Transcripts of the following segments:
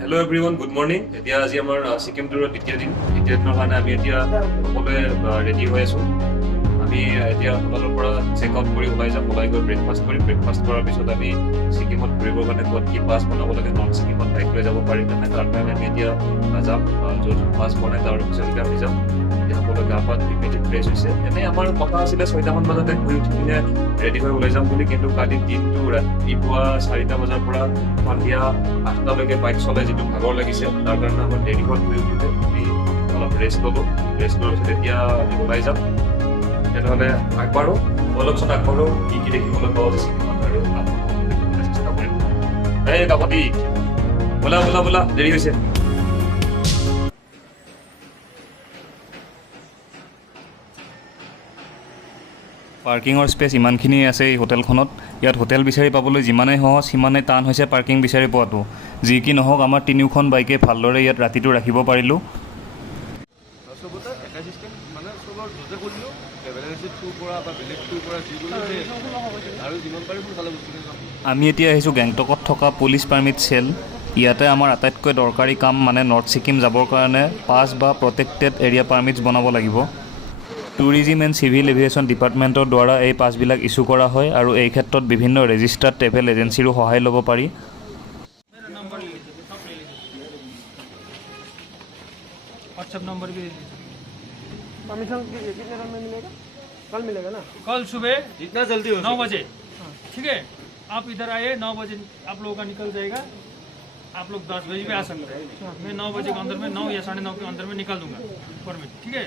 Hello everyone, good morning. এতিয়া আজি আমাৰ সিকিম টুৰৰ দ্বিতীয় দিনৰ কাৰণে আমি এতিয়া সকলোৱে ৰেডি হৈ আছো। আমি এতিয়া হোটেলৰ পৰা চেক আউট কৰি ওলাই যাম, ওলাই গৈ ব্ৰেকফাষ্ট কৰিম। ব্ৰেকফাষ্ট কৰাৰ পিছত আমি ছিকিমত ঘূৰিবৰ কাৰণে ক'ত কি পাছ বনাব লাগে, নৰ্থ ছিকিমত বাইক লৈ যাব পাৰিম নে নাই, তাৰ কাৰণে আমি এতিয়া যাম। য'ত পাছ বনাই তাৰ পিছতকৈ আমি যাম। এতিয়া সকলোৱে গা পা ধুই মেলি ফ্ৰেছ হৈছে। এনেই আমাৰ কথা আছিলে 6টামান বজাতে শুই উঠি পিনে ৰেডি হৈ ওলাই যাম বুলি, কিন্তু কালি দিনটো ৰাতিপুৱা 4টা বজাৰ পৰা সন্ধিয়া 8টালৈকে বাইক চলাই যিটো ভাগৰ লাগিছে, তাৰ কাৰণে আমাৰ দেৰি হ'ল শুই উঠোতে। আমি অলপ ৰেষ্ট ল'লোঁ। ৰেষ্ট লোৱাৰ পিছত এতিয়া আমি ওলাই যাম। তেনেহ'লে আগবাঢ়ো, অলপচোন আগবাঢ়ো, কি কি দেখিবলৈ পাওঁ যে ছিকিমত আৰু দেখিবলৈ চেষ্টা কৰিম। এই কাকতি, বোলা বোলা বোলা, দেৰি হৈছে। পাৰ্কিঙৰ স্পেচ ইমানখিনি আছে এই হোটেলখনত। ইয়াত হোটেল বিচাৰি পাবলৈ যিমানেই সহজ সিমানেই টান হৈছে পাৰ্কিং বিচাৰি পোৱাটো। যি কি নহওক, আমাৰ তিনিওখন বাইকে ভালদৰে ইয়াত ৰাতিটো ৰাখিব পাৰিলোঁ। আমি এতিয়া আহিছোঁ গেংটকত থকা পুলিচ পাৰ্মিট চেল। ইয়াতে আমাৰ আটাইতকৈ দৰকাৰী কাম মানে নৰ্থ ছিকিম যাবৰ কাৰণে পাছ বা প্ৰটেক্টেড এৰিয়া পাৰ্মিটছ বনাব লাগিব। টুৰিজিম এণ্ড চিভিল এভিয়েশ্যন ডিপাৰ্টমেণ্টৰ দ্বাৰা এই পাছবিলাক ইছ্যু কৰা হয় আৰু এই ক্ষেত্ৰত বিভিন্ন ৰেজিষ্টাৰ্ড ট্ৰেভেল এজেঞ্চিৰো সহায় ল'ব পাৰি। व्हाट्सएप नंबर भी परमिशन कितने टाइम में मिलेगा? कल मिलेगा ना? कल सुबह जितना जल्दी हो 9 बजे। ठीक है, आप इधर आइए, 9 बजे आप लोगों का निकल जाएगा। आप लोग 10 बजे भी आ सकते हैं। मैं 9 बजे के अंदर में 9 या 9:30 के अंदर में निकाल दूंगा परमिट। ठीक है,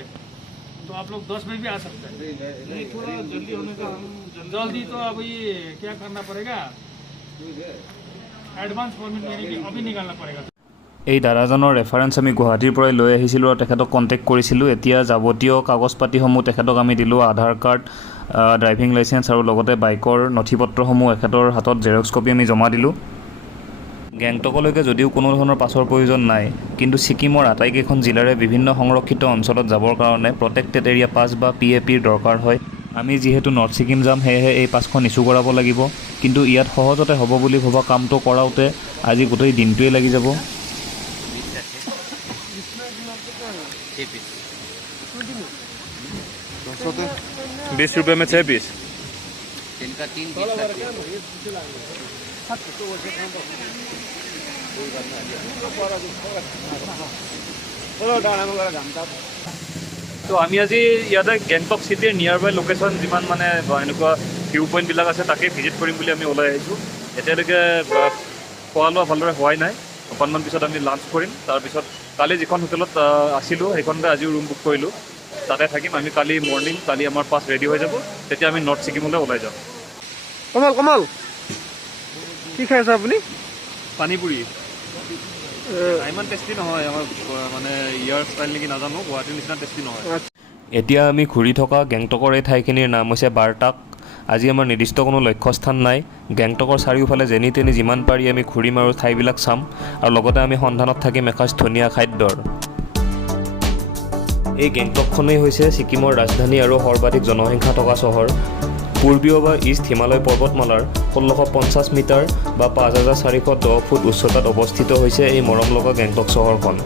तो आप लोग 10 बजे भी आ सकते हैं। नहीं, थोड़ा जल्दी होने का जल्दी तो अब ये क्या करना पड़ेगा, एडवांस परमिट यानी कि अभी निकालना पड़ेगा। এই দাদাজনৰ ৰেফাৰেঞ্চ আমি গুৱাহাটীৰ পৰাই লৈ আহিছিলোঁ আৰু তেখেতক কণ্টেক্ট কৰিছিলোঁ। এতিয়া যাৱতীয় কাগজ পাতিসমূহ তেখেতক আমি দিলোঁ, আধাৰ কাৰ্ড, ড্ৰাইভিং লাইচেঞ্চ আৰু লগতে বাইকৰ নথি পত্ৰসমূহ এখেতৰ হাতত জেৰক্স কপি আমি জমা দিলোঁ। গেংটকলৈকে যদিও কোনো ধৰণৰ পাছৰ প্ৰয়োজন নাই, কিন্তু ছিকিমৰ আটাইকেইখন জিলাৰে বিভিন্ন সংৰক্ষিত অঞ্চলত যাবৰ কাৰণে প্ৰটেক্টেড এৰিয়া পাছ বা PAPৰ দৰকাৰ হয়। আমি যিহেতু নৰ্থ ছিকিম যাম, সেয়েহে এই পাছখন ইছ্যু কৰাব লাগিব। কিন্তু ইয়াত সহজতে হ'ব বুলি ভবা কামটো কৰাওঁতে আজি গোটেই দিনটোৱেই লাগি যাব। 20 रुपये में 6 पीस। इनका 3 पीस তো আমি আজি ইয়াতে গেংটক চিটিৰ নিয়াৰ বাই লোকেশ্যন যিমান মানে এনেকুৱা ভিউ পইণ্টবিলাক আছে তাকে ভিজিট কৰিম বুলি আমি ওলাই আহিছোঁ। এতিয়ালৈকে খোৱা লোৱা ভালদৰে হোৱাই নাই। অকণমান পিছত আমি লাঞ্চ কৰিম। তাৰপিছত কালি যিখন হোটেলত আছিলোঁ সেইখনতে আজিও ৰুম বুক কৰিলোঁ, তাতে থাকিম। আমি কালি মৰ্ণিং, কালি আমাৰ পাছ ৰেডি হৈ যাব, তেতিয়া আমি নৰ্থ ছিকিমলৈ ওলাই যাম। কমল কমল কি খাই আছে আপুনি? পানীপুৰি ইমান টেষ্টি নহয়, আমাৰ মানে ইয়াৰ ষ্টাইল নেকি নাজানো, গুৱাহাটীৰ নিচিনা টেষ্টি নহয়। এতিয়া আমি ঘূৰি থকা গেংটকৰ এই ঠাইখিনিৰ নাম হৈছে বাৰটাক। আজি আমাৰ নিৰ্দিষ্ট কোনো লক্ষ্যস্থান নাই। গেংটকৰ চাৰিওফালে যেনি তেনি যিমান পাৰি আমি ঘূৰিম আৰু ঠাইবিলাক চাম, আৰু লগতে আমি সন্ধানত থাকিম এসাঁজ ধুনীয়া খাদ্যৰ। এই গেংটকখনেই হৈছে ছিকিমৰ ৰাজধানী আৰু সৰ্বাধিক জনসংখ্যা থকা চহৰ। পূৰ্বীয় বা ইষ্ট হিমালয় পৰ্বতমালাৰ 1650 মিটাৰ বা 5410 ফুট উচ্চতাত অৱস্থিত হৈছে এই মৰমলগা গেংটক চহৰখন।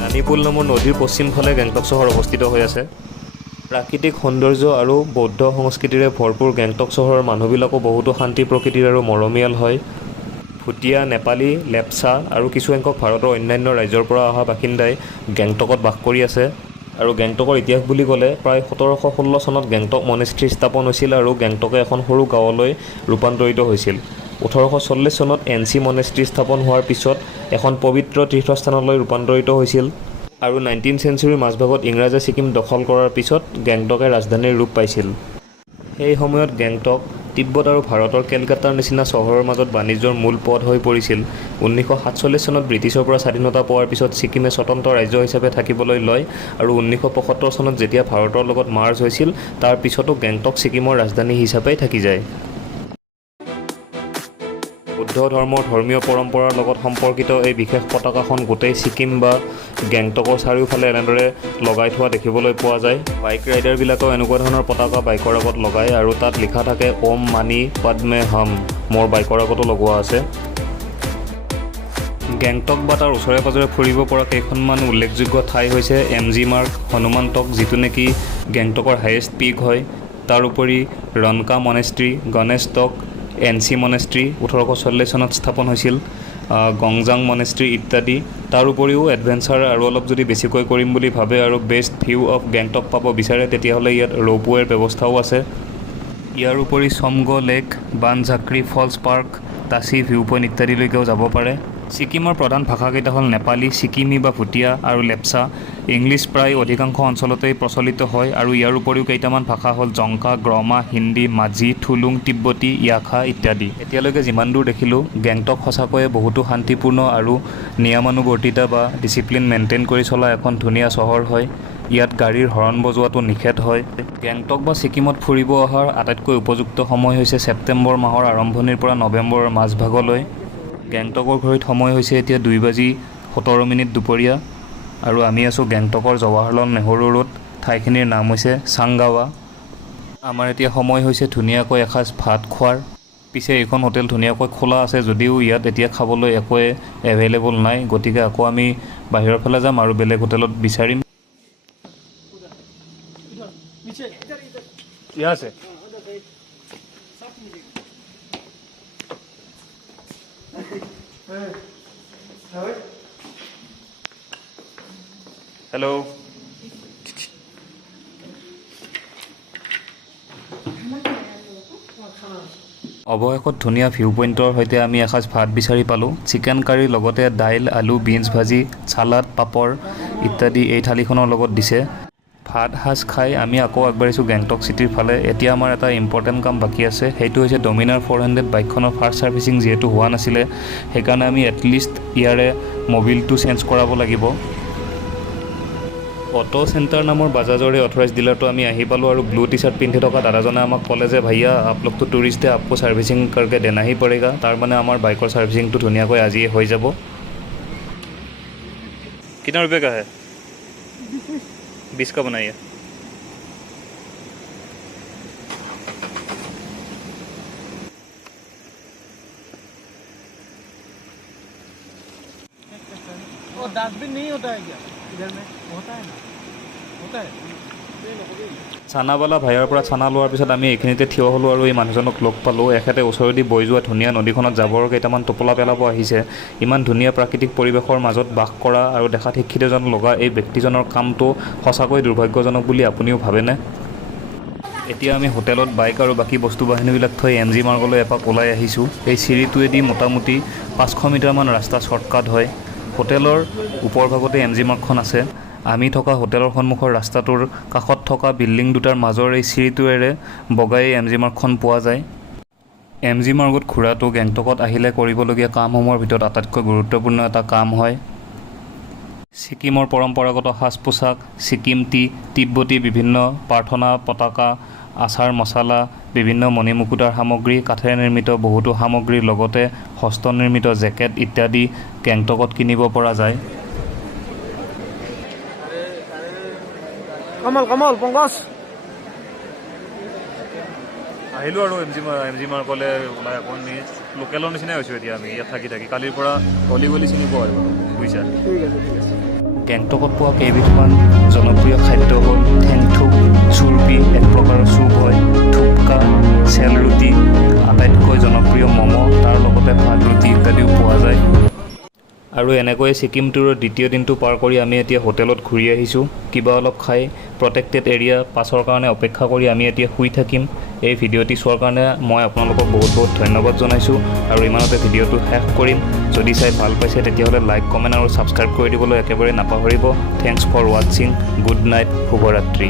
ৰাণীপুল নামৰ নদীৰ পশ্চিম ফালে গেংটক চহৰ অৱস্থিত হৈ আছে। প্ৰাকৃতিক সৌন্দৰ্য আৰু বৌদ্ধ সংস্কৃতিৰে ভৰপূৰ গেংটক চহৰৰ মানুহবিলাকো বহুতো শান্তি প্ৰকৃতিৰ আৰু মৰমীয়াল হয়। ভুটীয়া, নেপালী, লেপচা আৰু কিছুসংখ্যক ভাৰতৰ অন্যান্য ৰাজ্যৰ পৰা অহা বাসিন্দাই গেংটকত বাস কৰি আছে। আৰু গেংটকৰ ইতিহাস বুলি ক'লে প্ৰায় 1716 চনত গেংটক মনেষ্ট্ৰী স্থাপন হৈছিল আৰু গেংটকে এখন সৰু গাঁৱলৈ ৰূপান্তৰিত হৈছিল। 1840 চনত NC মনেষ্ট্ৰী স্থাপন হোৱাৰ পিছত এখন পবিত্ৰ তীৰ্থস্থানলৈ ৰূপান্তৰিত হৈছিল। আৰু 19th চেঞ্চুৰীৰ মাজভাগত ইংৰাজে ছিকিম দখল কৰাৰ পিছত গেংটকে ৰাজধানীৰ ৰূপ পাইছিল। সেই সময়ত গেংটক তিব্বত আৰু ভাৰতৰ কেলকাতাৰ নিচিনা চহৰৰ মাজত বাণিজ্যৰ মূল পথ হৈ পৰিছিল। 1947 চনত ব্ৰিটিছৰ পৰা স্বাধীনতা পোৱাৰ পিছত ছিকিমে স্বতন্ত্ৰ ৰাজ্য হিচাপে থাকিবলৈ লয় আৰু 1975 চনত যেতিয়া ভাৰতৰ লগত মাৰ্জ হৈছিল, তাৰ পিছতো গেংটক ছিকিমৰ ৰাজধানী হিচাপেই থাকি যায়। বৌদ্ধ ধৰ্মৰ ধৰ্মীয় পৰম্পৰাৰ লগত সম্পৰ্কিত এই বিশেষ পতাকাখন গোটেই ছিকিম বা গেংটকৰ চাৰিওফালে এনেদৰে লগাই থোৱা দেখিবলৈ পোৱা যায়। বাইক ৰাইডাৰবিলাকেও এনেকুৱা ধৰণৰ পতাকা বাইকৰ আগত লগায় আৰু তাত লিখা থাকে ওম মানি পদ্মে হম। মোৰ বাইকৰ আগতো লগোৱা আছে। গেংটক বা তাৰ ওচৰে পাজৰে ফুৰিব পৰা কেইখনমান উল্লেখযোগ্য ঠাই হৈছে MG মাৰ্গ, হনুমানটক যিটো নেকি গেংটকৰ হায়েষ্ট পিক হয়, তাৰ উপৰি ৰনকা মনেষ্ট্ৰী, গণেশটক, NC মনেষ্ট্ৰী 1840 চনত স্থাপন হৈছিল, গংজাং মনেষ্ট্ৰী ইত্যাদি। তাৰ উপৰিও এডভেঞ্চাৰ আৰু অলপ যদি বেছিকৈ কৰিম বুলি ভাবে আৰু বেষ্ট ভিউ অফ গেংটক পাব বিচাৰে তেতিয়াহ'লে ইয়াত ৰ'পৱেৰ ব্যৱস্থাও আছে। ইয়াৰ উপৰি চমগ লেক, বানঝাক্ৰি ফলছ পাৰ্ক, তাচি ভিউ পইণ্ট ইত্যাদিলৈকেও যাব পাৰে। ছিকিমৰ প্ৰধান ভাষাকেইটা হ'ল নেপালী, ছিকিমী বা ভুটীয়া আৰু লেপচা। ইংলিছ প্ৰায় অধিকাংশ অঞ্চলতেই প্ৰচলিত হয় আৰু ইয়াৰ উপৰিও কেইটামান ভাষা হ'ল জংকা, গ্ৰমা, হিন্দী, মাঝি, থুলুং, তিব্বতী, য়াখা ইত্যাদি। এতিয়ালৈকে যিমান দূৰ দেখিলোঁ গেংটক সঁচাকৈয়ে বহুতো শান্তিপূৰ্ণ আৰু নিয়মানুৱৰ্তিতা বা ডিচিপ্লিন মেইনটেইন কৰি চলা এখন ধুনীয়া চহৰ হয়। ইয়াত গাড়ীৰ হৰ্ণ বজোৱাটো নিষেধ হয়। গেংটক বা ছিকিমত ফুৰিব অহাৰ আটাইতকৈ উপযুক্ত সময় হৈছে ছেপ্টেম্বৰ মাহৰ আৰম্ভণিৰ পৰা নৱেম্বৰৰ মাজভাগলৈ। গেংটকৰ ঘড়ীত সময় হৈছে এতিয়া 2:17 দুপৰীয়া আৰু আমি আছোঁ গেংটকৰ জৱাহৰলাল নেহৰু ৰোড। ঠাইখিনিৰ নাম হৈছে চাংগাৱা। আমাৰ এতিয়া সময় হৈছে ধুনীয়াকৈ এসাঁজ ভাত খোৱাৰ। পিছে এইখন হোটেল ধুনীয়াকৈ খোলা আছে যদিও ইয়াত এতিয়া খাবলৈ একোৱে এভেইলেবল নাই, গতিকে আকৌ আমি বাহিৰৰ ফালে যাম আৰু বেলেগ হোটেলত বিচাৰিম। ইয়াত আছে হেল্ল'। অৱশেষত ধুনীয়া ভিউ পইণ্টৰ সৈতে আমি এসাঁজ ভাত বিচাৰি পালোঁ। চিকেন কাৰীৰ লগতে দাইল, আলু, বিনছ ভাজি, চালাড, পাপৰ ইত্যাদি এই থালিখনৰ লগত দিছে। ভাত সাজ খাই আমি আকৌ আগবাঢ়িছোঁ গেংটক চিটিৰ ফালে। এতিয়া আমাৰ এটা ইম্পৰ্টেণ্ট কাম বাকী আছে, সেইটো হৈছে ডমিনাৰ 400 বাইকখনৰ ফাৰ্ষ্ট ছাৰ্ভিচিং যিহেতু হোৱা নাছিলে, সেইকাৰণে আমি এটলিষ্ট ইয়াৰে মবিলটো চেঞ্জ কৰাব লাগিব। অটো চেণ্টাৰ নামৰ বাজাজৰে অথৰাইজ ডিলাৰটো আমি আহি পালোঁ আৰু ব্লু টি চাৰ্ট পিন্ধি থকা দাদাজনে আমাক ক'লে যে ভাইয়া आप लोग तो टूरिस्ट है, आपको सर्विसिंग करके देना ही पड़ेगा। তাৰ মানে আমাৰ বাইকৰ ছাৰ্ভিচিংটো ধুনীয়াকৈ আজিয়ে হৈ যাব। कितना रुपये का है? 20 का बनाइए। और डस्टबिन नहीं होता है क्या इधर में? होता है ना, होता है। চানাবালা ভাইয়াৰ পৰা চানা লোৱাৰ পিছত আমি এইখিনিতে থিয় হ'লোঁ আৰু এই মানুহজনক লগ পালোঁ। এখেতে ওচৰেদি বৈ যোৱা ধুনীয়া নদীখনত জাবৰ কেইটামান টোপোলা পেলাব আহিছে। ইমান ধুনীয়া প্ৰাকৃতিক পৰিৱেশৰ মাজত বাস কৰা আৰু দেখাত শিক্ষিত যেন লগা এই ব্যক্তিজনৰ কামটো সঁচাকৈ দুৰ্ভাগ্যজনক বুলি আপুনিও ভাবেনে? এতিয়া আমি হোটেলত বাইক আৰু বাকী বস্তু বাহিনীবিলাক থৈ MG মাৰ্গলৈ এপাক ওলাই আহিছোঁ। এই চিৰিটোৱেদি মোটামুটি 500 মিটাৰমান ৰাস্তা শ্বৰ্টকাট হয়। হোটেলৰ ওপৰ ভাগতে MG মাৰ্গখন আছে। আমি থকা হোটেলৰ সন্মুখৰ ৰাস্তাটোৰ কাষত থকা বিল্ডিং দুটাৰ মাজৰ এই চিৰিটোৱেৰে বগাই MG মাৰ্গখন পোৱা যায়। MG মাৰ্গত ঘূৰাটো গেংটকত আহিলে কৰিবলগীয়া কামসমূহৰ ভিতৰত আটাইতকৈ গুৰুত্বপূৰ্ণ এটা কাম হয়। ছিকিমৰ পৰম্পৰাগত সাজ পোছাক, ছিকিম টি, তিব্বতী বিভিন্ন প্ৰাৰ্থনা পতাকা, আচাৰ মছলা, বিভিন্ন মণিমুকুতাৰ সামগ্ৰী, কাঠেৰে নিৰ্মিত বহুতো সামগ্ৰীৰ লগতে হস্তনিৰ্মিত জেকেট ইত্যাদি গেংটকত কিনিব পৰা যায়। কমল পংকজ আহিলোঁ আৰু MG মাৰ্গলৈ ওলাই অকণমান লোকেলৰ নিচিনাই হৈছোঁ এতিয়া আমি ইয়াত থাকি কালিৰ পৰা গলি চিনি পোৱা আৰু বুজিছা। ঠিক আছে। গেংটকত পোৱা কেইবিধমান জনপ্ৰিয় খাদ্য হ'ল ঠেংথুক, চুৰ্পি এক প্ৰকাৰৰ চুপ হয়, থুপকা, চেল ৰুটি, আটাইতকৈ জনপ্ৰিয় ম'ম', তাৰ লগতে ভাত ৰুটি ইত্যাদিও পোৱা যায়। আৰু এনেকৈয়ে ছিকিম টুৰৰ দ্বিতীয় দিনটো পাৰ কৰি আমি এতিয়া হোটেলত ঘূৰি আহিছোঁ। কিবা অলপ খাই প্ৰটেক্টেড এৰিয়া পাছৰ কাৰণে অপেক্ষা কৰি আমি এতিয়া শুই থাকিম। এই ভিডিঅ'টি চোৱাৰ কাৰণে মই আপোনালোকক বহুত ধন্যবাদ জনাইছোঁ আৰু ইমানতে ভিডিঅ'টো শেষ কৰিম। যদি চাই ভাল পাইছে তেতিয়াহ'লে লাইক, কমেণ্ট আৰু ছাবস্ক্ৰাইব কৰি দিবলৈ একেবাৰে নাপাহৰিব। থেংকছ ফৰ ৱাটছিং। গুড নাইট, শুভৰাত্ৰি।